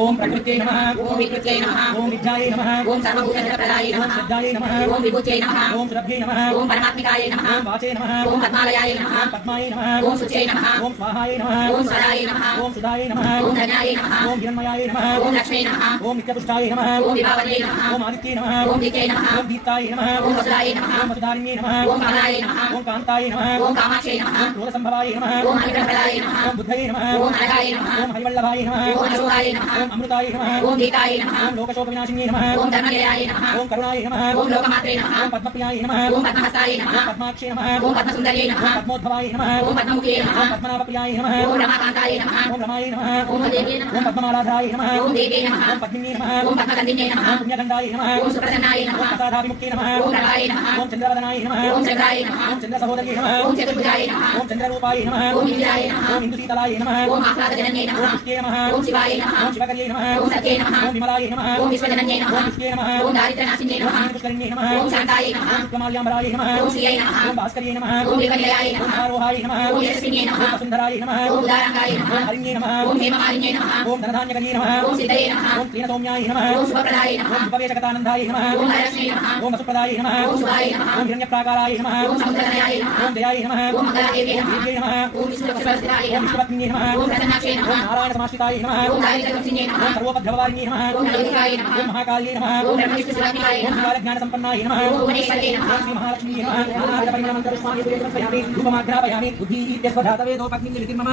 ओम प्रकृत्यै नमः ओम विकृत्यै नमः ओम विद्यायै नमः ओम सर्वभूतहितप्रदायै ओम नमः सिद्धायै नमः ओम विभूत्यै नमः ओम सुरभ्यै नमः ओम परमात्मिकायै नमः ओम वाचे नमः ओम पद्मालयायै नमः ओम पद्मायै नमः ओम शुच्यै नमः ओम स्वाहायै नमः ओम स्वरायै नमः ओम सुधायै नमः ओम धन्यायै नमः ओम हिरण्मयायै नमः ओम लक्ष्म्यै नमः ओम नित्यपुष्टायै नमः ओम विभावर्यै नमः ओम आदित्यै नमः ओम दित्यै नमः ओम दीप्तायै नमः ओम वसुधायै नमः ओम वसुधारिण्यै नमः ओम कमलायै नमः ओम कान्तायै नमः ओम कामाक्षयै नमः ओम क्रोधसम्भवायै नमः ओम अनुग्रहप्रदायै नमः ओम बुद्धये नमः ओम अनगायै नमः ओम हरिवल्लभायै नमः ओम अशोकायै नमः ओम अमृतायै नमः ओम गीतायै नमः ओम लोकशोकविनाशिन्यै नमः ओम धर्मनिलयायै नमः ओम करुणायै नमः ओम लोकमात्रे नमः ओम पद्मप्रियायै नमः ओम पद्महस्तायै ओम नमः पद्माक्षे नमः ओम पद्मसुन्दर्यै ओम नमः पद्मोद्भवायै नमः ओम पद्ममुख्यै ओम नमः पद्मनाभप्रियायै नमः ओम रमाकान्तायै नमः ओम रमायै नमः ओम देव्यै नमः ओम पद्ममालाधरायै नमः ओम देव्यै नमः ओम पद्मिन्यै नमः ओम पद्मगन्धिन्यै नमः ओम पुण्यगन्धायै नमः ओम सुप्रसन्नायै ओम नमः प्रसादाभिमुख्यै नमः ओम प्रभायै नमः ओम चन्द्रवदनायै नमः ओम चन्द्रायै नमः ओम चन्द्रसहोदर्यै नमः ओम चतुर्भुजायै नमः ओम चन्द्ररूपायै नमः ओम इंद्रायै नमः ओम इन्दुशीतलायै नमः ओम आह्लादजनन्यै ओम नमः पुष्टे नमः ओम शिवायै नमः ओम शिवकर्यै नमः ओम सत्यै नमः ओम विमलायै नमः ओम विश्वजनन्यै ओम नमः पुष्टे नमः ओम दारिद्र्यनाशिन्यै ओम नमः पुष्करिण्यै नमः ओम शान्तायै नमः ओम शुक्लमाल्याम्बरायै नमः ओम श्रियै नमः ओम भास्कर्यै नमः ओम विकलयायै ओम नमः आरोहायै नमः ओम यशस्विन्यै ओम नमः वसुन्धरायै नमः ओम उदारङ्गायै ओम नमः हरिण्यै नमः ओम हेममालिन्यै नमः ओम धनधान्यकर्यै नमः ओम सिद्धये नमः ओम श्रीनसौम्यायै नमः ओम शुभप्रदायै ओम नमः उपवेशकतानन्दायै नमः ओम हरलक्ष्म्यै नमः ओम वसुप्रदायै नमः ओम शुभायै नमः ओम हिरण्यप्राकारायै नमः ओम समुद्रतनयायै नमः ओम दयायै नमः ओम मङ्गलादेव्यै नमः देव्यै नमः ओम विष्णुपक्षप्रस्थितायै ओम नमः विष्णुपत्न्यै नमः ओम प्रसन्नाक्षयै ओम नमः नारायणसमाश्रितायै नमः ओम दारिद्र्यकंसिन्यै ओम नमः सर्वोपद्रववारिण्यै नमः ओम नवदुर्गायै नमः ओम महाकाल्यै नमः ओम ब्रह्मविष्णुशिवात्मिकायै ओम नमः कालज्ञानसम्पन्नायै नमः ओम भुवनेश्वर्यै नमः ओम श्रीमहालक्ष्मीयै नमः ज्ञानानन्दपरिमलमन्त्रपुष्पाणि पूजयामि धूपमाघ्रापयामि बुद्धिः इत्यस्वधातवेदो पत्नीं निमितिर्मम